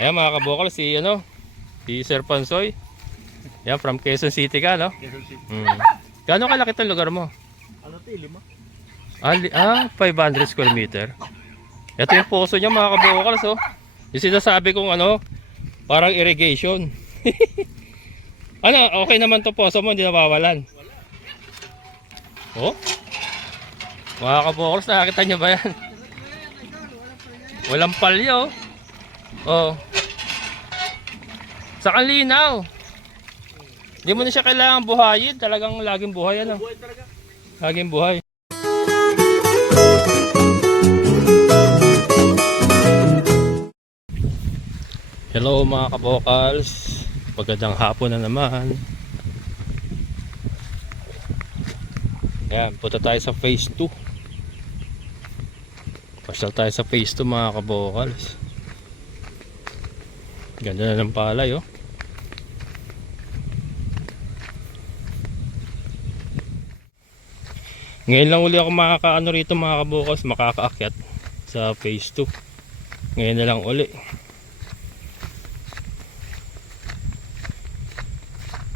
Ayan mga kabokal, si Sir Pansoy. Yan, from Quezon City ka, no? Quezon City. Gaano kalaki itong lugar mo? Ano ito, 5? 500 square meter. Ito yung poso niya mga kabokal, so. Yung sinasabi kong parang irrigation. Okay naman to poso mo, hindi nawawalan. Oh? Mga kabokal, nakakita niyo ba yan? Walang palyo. Oh. Sa kalinaw. Hindi mo na siya kailangan buhayin. Talagang laging buhay ano. Buhay talaga. Laging buhay. Hello mga kabokals. Magandang hapon na naman. Yan, punta tayo sa phase 2. Pasyal tayo sa phase 2 mga kabokals. Ganda na ng palay oh. Ngayon lang uli ako makakaano rito mga kabokals, makakaakyat sa phase 2. Ngayon na lang uli.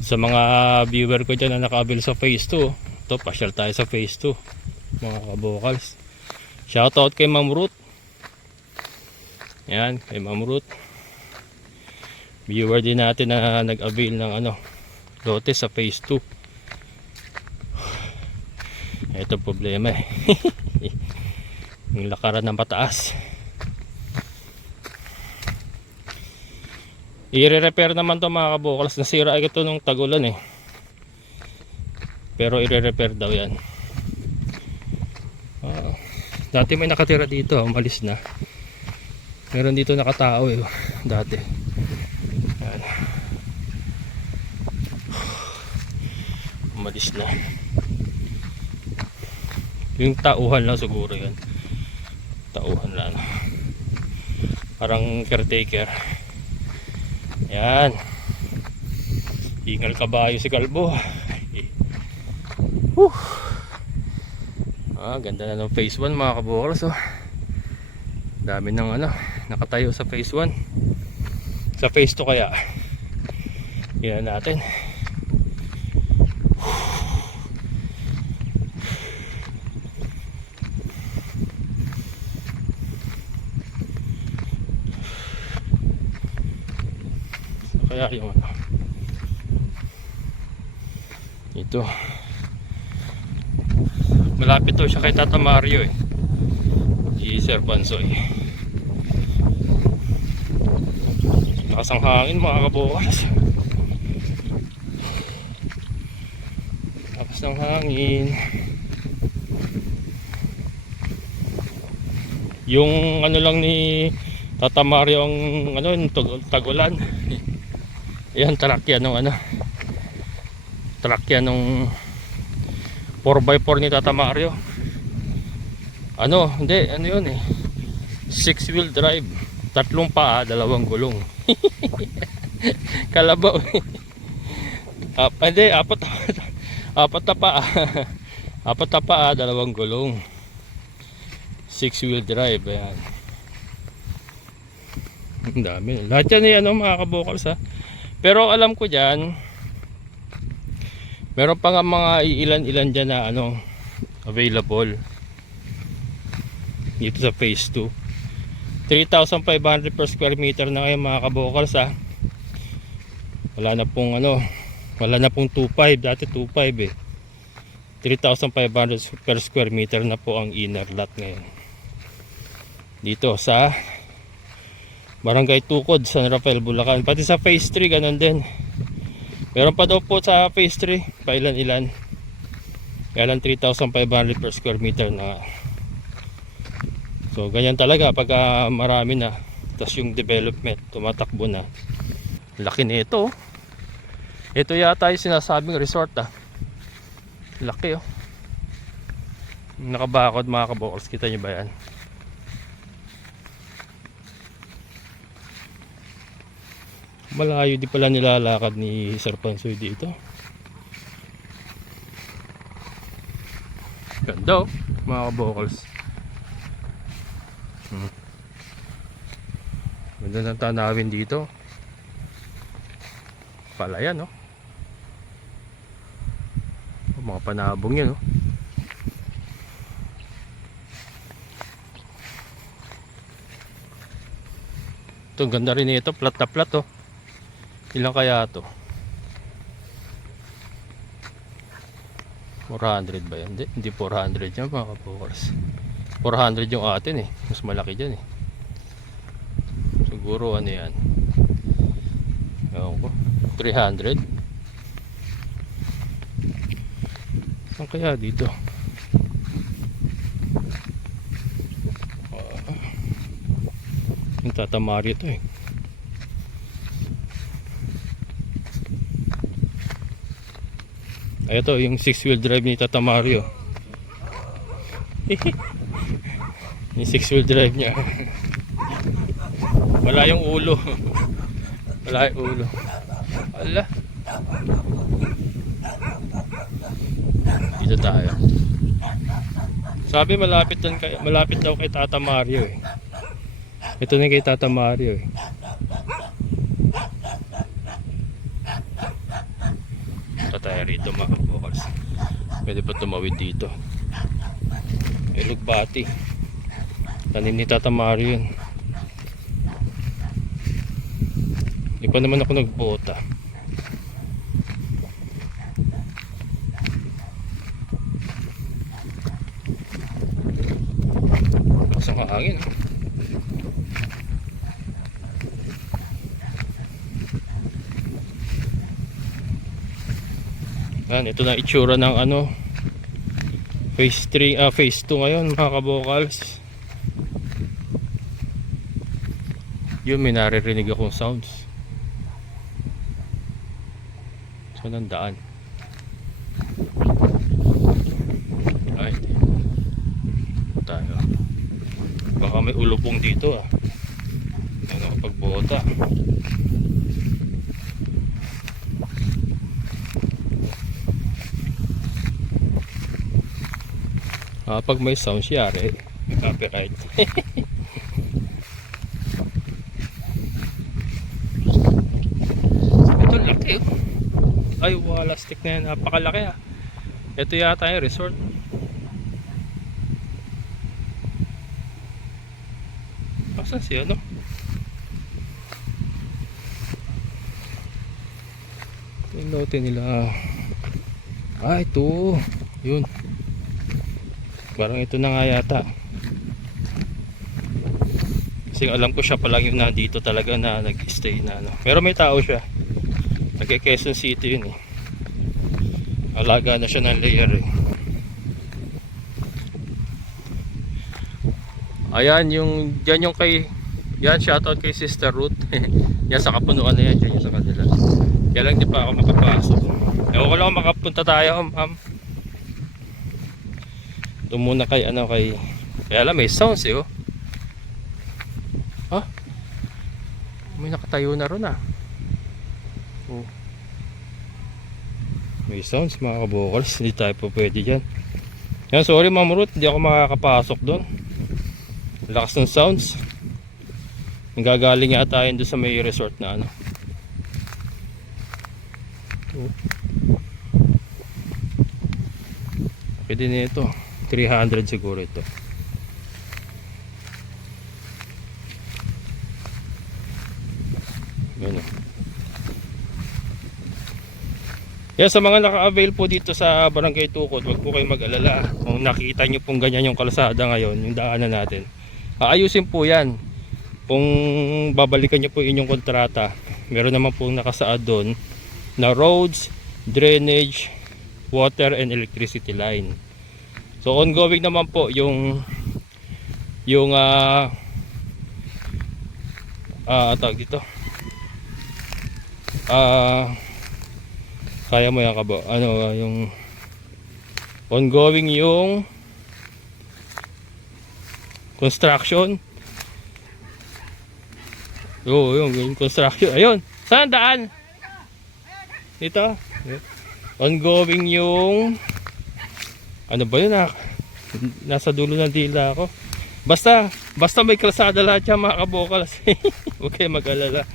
Sa mga viewer ko dyan na nakabil sa phase 2, ito pasyal tayo sa phase 2 mga kabokals. Shoutout kay Ma'am Ruth. Yan, kay Ma'am Ruth. Viewer din natin na nag-avail ng lote sa phase 2. Ito problema eh. Yung lakaran ng pataas. I-repair naman to mga kabokals. Nasira ito nung tagulan eh. Pero i-repair daw yan. Dati may nakatira dito, umalis na. Meron dito nakatao eh dati. Ayan. Umalis na. Yung tauhan lang siguro yan. Tauhan lang. Parang caretaker. Yan. Ingal kabayo si Kalbo. Ganda na ng phase 1 mga kabokals oh. Dami ng nakatayo sa phase 1. Sa phase 2 kaya yan natin. Kaya yung ito malapit to siya kay Tata Mario eh, si Sir Pansoy. Lakas ang hangin mga kabokals. Lakas ng hangin. Yung lang ni Tata Mario ang yung tagulan. Ayan, trakya nung trakya nung 4x4 ni Tata Mario. Hindi, yun eh, 6-wheel drive, 3 paa, 2 gulong. Kalabaw eh. Hindi, 4 na paa. 4 na paa, 2 gulong, 6-wheel drive. Ayan, ang dami. Lahat yan eh, mga kabokals ha. Pero alam ko dyan, meron pa nga mga ilan-ilan dyan na available dito sa phase 2. 3,500 per square meter na ngayon mga kabokals ha. Wala na pong 2.5. Dati 2.5 eh. 3,500 per square meter na po ang inner lot ngayon dito sa Barangay Tukod, San Rafael, Bulacan. Pati sa phase 3 ganun din. Meron pa daw po sa phase 3 pailan-ilan. Kaya lang 3,500 per square meter na. So ganyan talaga pag marami na. Tapos yung development tumatakbo na. Laki nito. Ito yata yung sinasabing resort Laki oh. Nakabakod mga kabokals. Kita nyo ba yan? Malayo di pala nilalakad ni Sir Pansoy dito. Ganda oh, mga kabokals. Ganda Ganda ng tanawin dito. Palayan, no? Mga panabong yun, no? Ito, ganda rin ito. Plat na plat, oh. Ilang kaya ito? 400 ba yan? Hindi 400 yan, mga kabukals. 400 yung atin, eh. Mas malaki dyan, eh. Siguro ano yan, ewan ko, 300. Saan kaya dito? Yung Tata Mario to, eh. Ay, ito yung 6-wheel drive ni Tata Mario. Yung 6-wheel drive niya. Wala yung ulo. Wala yung ulo. Ala. Dito tayo. Sabi malapit daw kay Tata Mario, eh. Ito na kay Tata Mario, eh. Ito tayo rito, mga kabukals. Pwede pa tumawid dito. May lugbati. Tanim ni Tata Mario yun. Hindi pa naman ako nagbota. Lakas ang hangin. Yan, ito na itsura ng ano, phase 3, phase 2 ngayon, mga kabokals. Yun, may naririnig akong sounds. Saan ang daan? Ay, tayo. Baka may ulupong dito, ah. Ano, pagbota. Pag may sounds, yari, may copyright. Ito laki, oh. Ay, wala stick na yan. Napakalaki, ah. Ito yata yung resort. Asan siya, no? Yung lote nila. Ito. Yun. Parang ito na nga yata. Kasi alam ko siya pa lang yung nandito talaga na nag-stay na, ano. Pero may tao siya. Nag-Quezon City yun, eh. Alaga na siya ng layer, eh. Ayan yung, dyan yung kay, yan, shoutout kay Sister Ruth. Yan sa kapunuan na yan, dyan yung sa kanila. Kaya lang di pa ako makapasok. Ewan ko lang makapunta tayo, ma'am. Doon muna kay ano, kay, kaya alam may sounds, eh, oh. Ha? May nakatayo na ron, ah. Oh. May sounds, mga kabokals. Hindi tayo po pwede dyan. Yan, sorry Ma'am Ruth, hindi ako makakapasok doon. Lakas ng sounds. Nagagaling yata tayo doon sa may resort na ano. Oh. Pwede na ito. 300 siguro ito. Ganun. Yan, sa mga naka-avail po dito sa Barangay Tukod, wag po kayong mag-alala. Kung nakita nyo pong ganyan yung kalsada ngayon, yung daanan natin, aayusin po yan. Kung babalikan nyo po inyong kontrata, meron naman po nakasaad doon na roads, drainage, water and electricity line. So ongoing naman po yung tawag dito, kaya mo yan kabo, ano, yung ongoing yung construction. Yung construction. Ayun, saan daan? Dito. Ongoing yung ano ba yun, ah? Nasa dulo ng dila ako. Basta may kalsada lahat yan mga kabokals. Huwag kayo mag-alala.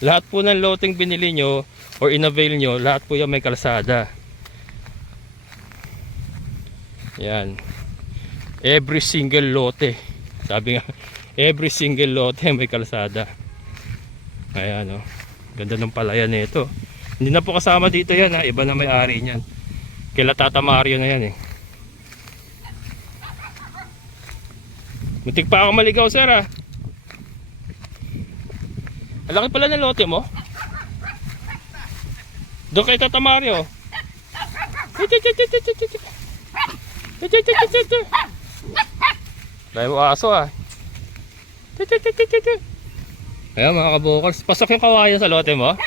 Lahat po ng loteng binili nyo or in-avail nyo, lahat po yan may kalsada. Yan. Every single lote. Sabi nga, every single lote may kalsada. Ayan o. Ganda ng palayan nito. Hindi na po kasama dito yan ha. Iba na may-ari niyan. Kila Tata Mario na yan eh. Muntik pa ako maligaw sir ha. Ang laki pala ng lote mo. Doon kay Tata Mario. Dahil mo aso ah. Ayan mga kabokals. Pasok yung kawayan sa lote mo.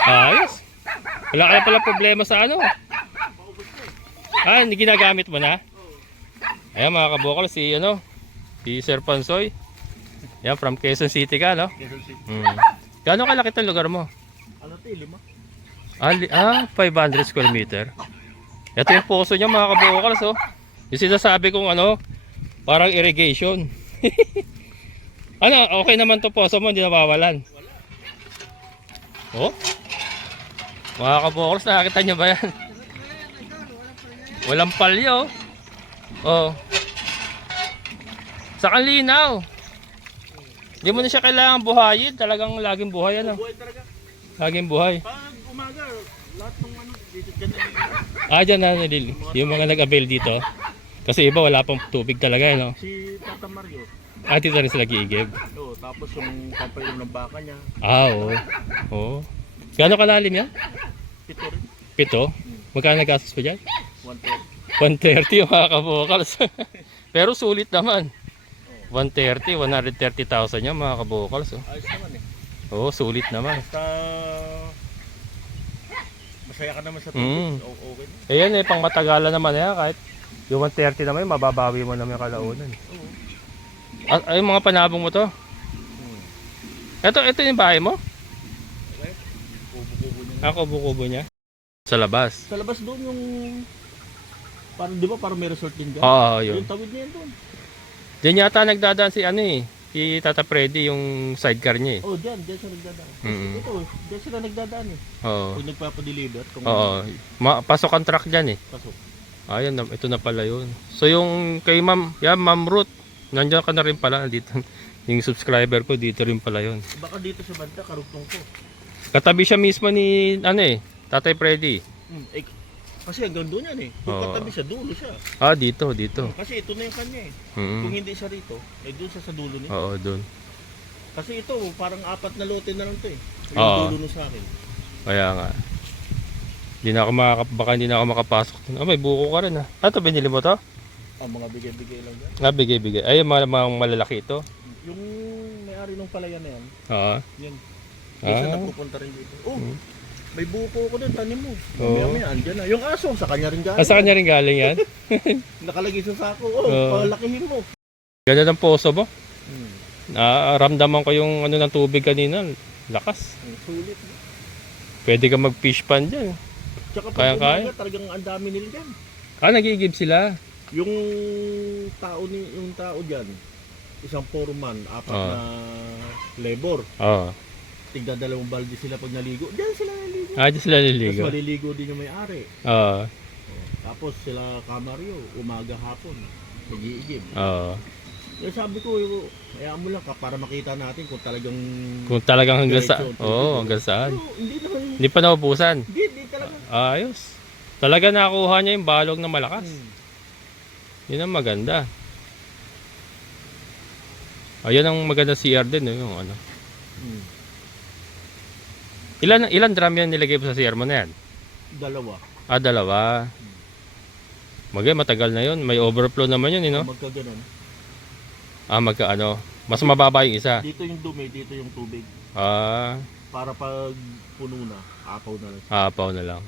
Ayos. Wala kaya pala problema sa ano. Ah, hindi ginagamit mo na. Ayan mga kabokals. Si Sir Pansoy. Yan, from Quezon City ka, no? Quezon City. Gano'ng kalaki itong lugar mo? Ano ito, 500 5? square meter. Ito yung poso niya mga kabukals, oh. Yung sinasabi kong parang irrigation. Okay naman to poso mo, hindi nawawalan. Oh? Mga kabukals, nakakita niyo ba yan? Walang palyo. Oh. Sa kanlinaw. Hindi mo na siya kailangan buhayin. Talagang laging buhay ano. Buhay talaga. Laging buhay. Pag umaga, lahat ng dito dyan. Dyan na nilil. Yung mga nag-avail dito. Kasi iba wala pang tubig talaga no. Si Tata Mario. Dito rin sila giigib. Oo, tapos yung pampainom ng baka niya. Oo. Oo. Gano'ng kalalim yan? 7 rin. 7? Magkano nagastos pa dyan? 130 130. yung mga kabukals. Pero sulit naman. 130, 130,000 yan mga kabukals. Ayos naman eh. Oo, sulit naman. Basta masaya ka naman sa tubig. Okay na. Ayan pang matagalan naman yan. Kahit yung 130 naman, mababawi mo naman yung kalaunan. Oo. Ay, yung mga panabong mo to? Ito yung bahay mo? Okay. Kubo-kubo niya. Kubo-kubo niya. Sa labas? Sa labas doon yung parang di ba parang may resort din dyan? Oo, yun. Yung tawid niya doon. Diyan yata nagdadaan si Tata Freddy yung sidecar niya eh. Oh, diyan siya nagdadaan. Ito, diyan sila nagdadaan eh. Oo. Kung nagpapa-deliver. Oo. Pasok ang truck diyan eh. Pasok. Ayan, ito na pala yun. So yung kay Ma'am Ruth, nandiyan ka na rin pala dito. Yung subscriber ko dito rin pala yun. Baka dito sa banda, karugtong ko. Katabi siya mismo ni Tatay Freddy. Kasi hanggang doon yan eh. Kung katabi siya, dulo siya. Dito. Kasi ito na yung kanya eh. Kung hindi siya rito, doon siya sa dulo niya. Oo, doon. Kasi ito, parang 4 na lote na lang to eh. Yung dulo no sa akin. Kaya nga. Baka hindi na ako makapasok. May buko ka rin ha. Ito, binili mo to? Mga bigay-bigay lang yan. Bigay-bigay. Ay, yung mga malalaki ito. Yung may-ari ng palayan na yan. Oo. Yan. Minsan napupunta rin dito. May buko ko doon, tanim mo. Maya, andyan na. Yung aso, sa kanya rin galing. Sa kanya rin galing yan? Nakalagay sa sako. Palakihin mo. Ganda ng poso mo. Ramdaman ko yung ng tubig kanina. Lakas. Sulit. Pwede ka mag-fish pan dyan. Tsaka pag umaga, talagang ang dami nila dyan. Nagigib sila. Yung tao dyan, isang foreman, 4 na labor. Tigda 2 balde sila pag naligo. Diyan sila naligo. Diyan sila naligo. Tapos maliligo din yung may-ari. Tapos sila Kamario, umaga hapon. Nag-iigib. Kaya sabi ko, hayaan mo lang para makita natin kung talagang hanggang saan. Hanggang saan. Hindi naman. Hindi pa naubusan. Hindi talaga. Ayos. Talaga nakuha niya yung balog na malakas. Yun ang maganda. Ayun ang maganda CR din. Yung Ilan drum yan nilagay mo sa CR mo na yan? 2. 2. Matagal na yun. May overflow naman yun, Magkaganon. Mas mababa yung isa. Dito yung dumi, dito yung tubig. Para pag puno na, apaw na lang. Apaw na lang.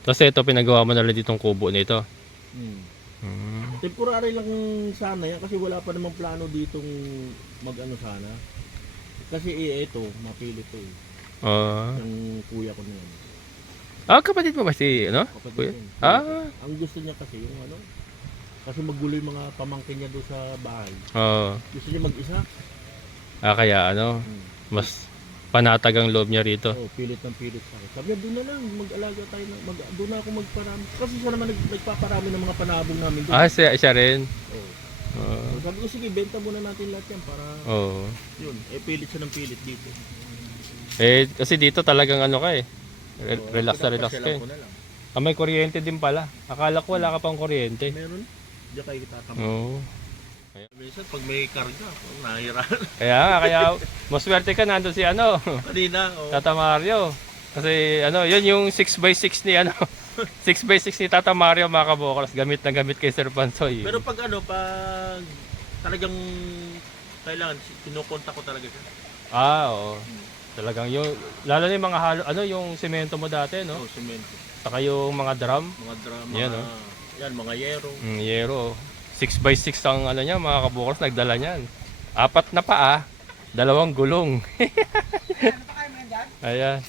Tapos ito, pinagawa mo na lang ditong kubo nito. Temporary lang sana yan kasi wala pa namang plano ditong sana. Kasi ito, mapilit to eh. Yung kuya ko na yan. Kapatid mo ba si, Kapatid kuya? yun. Ang gusto niya kasi yung Kasi magulo yung mga pamangkin niya doon sa bahay. Oo. Gusto niya mag-isa. Kaya ano, mas panatag ang loob niya rito. Oh, pilit ng pilit sa akin. Sabi niya, doon na lang, mag-alaga tayo. Doon na ako magparami. Kasi siya naman nagpaparami ng mga panabong namin doon. Siya rin. Oh. Oo. So, sabi ko, sige, benta muna natin lahat yan para Oo. yun. Pilit siya ng pilit dito. Kasi dito talagang ano ka eh. So, Relax na relax ka pinapasyalan eh. ko na lang. May kuryente din pala. Akala ko wala ka pang kuryente. Meron? Diyan kayo tatama. Oo. Minsan pag may karga, nahihirapan. Kaya maswerte ka nandun si ano, Kanina, Tata Mario. Kasi ano, yun yung 6x6 ni ano, 6x6 ni Tata Mario mga kabokras. Gamit na gamit kay Sir Pansoy. Pero pag pag talagang kailangan, kinukontak ko talaga siya. Oo. Talagang yung, lalo na yung mga halo, ano yung semento mo dati, no? Oh, semento. Saka yung mga drum. Mga drama. Yan, oh. Yan, mga yero. Yero. 6x6 ang ano niya, mga kabukors, nagdala niyan. 4 na paa, 2 gulong. Ayan.